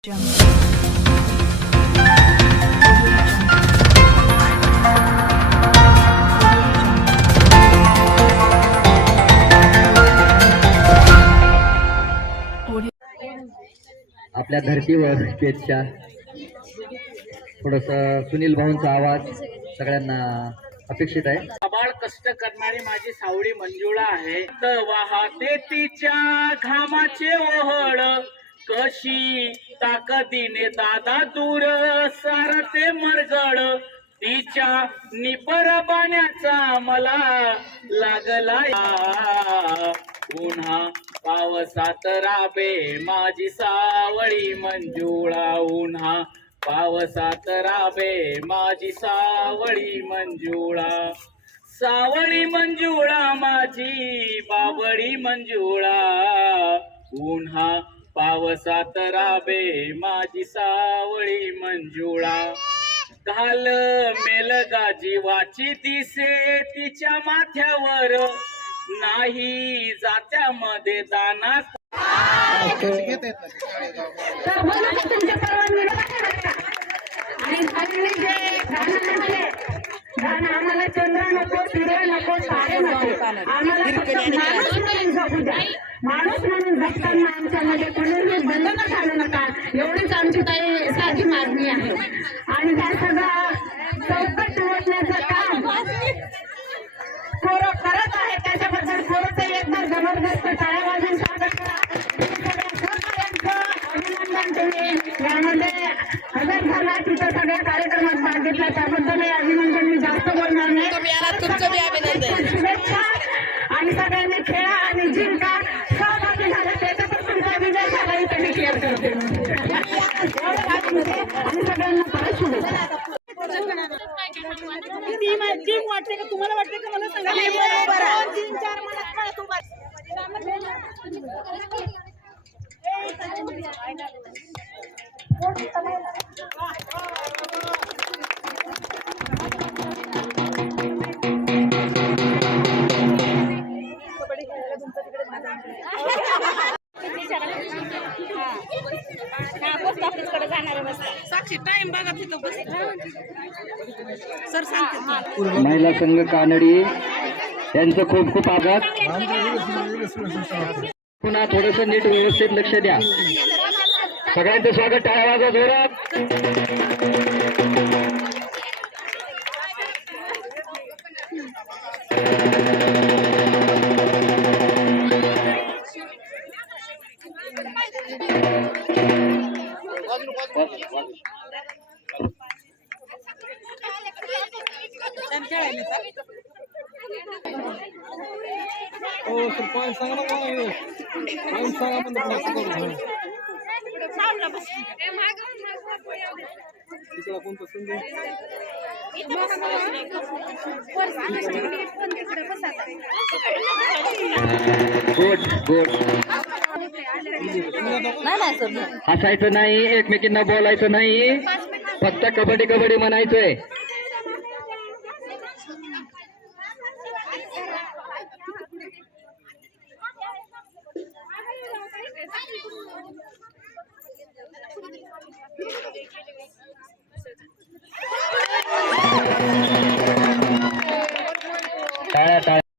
आपल्या धर्तीवर पेटच्या थोडस सुनील भाऊंचा आवाज सगळ्यांना अपेक्षित आहे. आबाळ कष्ट करणारी माझी सावळी मंजुळा आहे. वाहते तिच्या घामाचे ओहळ, कशी ताकदीने दादा दूर सारते मरगळ. तिच्या निबर पाण्याचा मला लागला उन्हा पावसात राबे माझी सावळी मंजुळा. उन्हा पावसात राबे माझी सावळी मंजुळा. सावळी मंजुळा माझी बावळी मंजुळा. उन्हा पावसात राबे माझी सावळी मंजुळा. घाल मेलगा जीवाची दिसे तिच्या माथ्यावर, नाही जात्यामध्ये दाना. आम्हाला चंद्र नको, सूर्य नको, तारे नको, आम्हाला माणूस म्हणून जगू द्या. माणूस म्हणून जगताना आमच्यामध्ये कोणीही बंधनं घालू नका, एवढीच आमची काही साधी मागणी आहे. आणि ह्या सगळं चौकट ओढण्याचं काम पोरं करत आहे, त्याच्याबद्दल पोरचं एकदा जबरदस्त टाळ्या वाजून स्वागत करा. अभिनंदन तुम्ही यामध्ये हजर झाला, तिथं सगळ्या कार्यक्रमात भाग घेतला त्याबद्दल अभिनंदन. मी जास्त बोलणार नाही. शुभेच्छा. आणि सगळ्यांनी खेळा आणि जिंका, सहभागी झाले त्याच्यातच तुमचा विजय झाला हे मी क्लिअर करते. आणि सगळ्यांना परत शुभेच्छा. टीम वाटते का तुम्हाला, वाटते का मला सांगा. 3-4 साक्षी टाइम बघा तिथं बस सर सांगते. महिला संघ कानडी यांचं खूप खूप आभार. पुन्हा थोडस नीट व्यवस्थित लक्ष द्या. सगळ्यांचं स्वागत टाळ्या वाजवा जोरात. Good good. हसायचं नाही, एकमेकींना बोलायचं नाही, फक्त कबड्डी कबड्डी म्हणायचंय.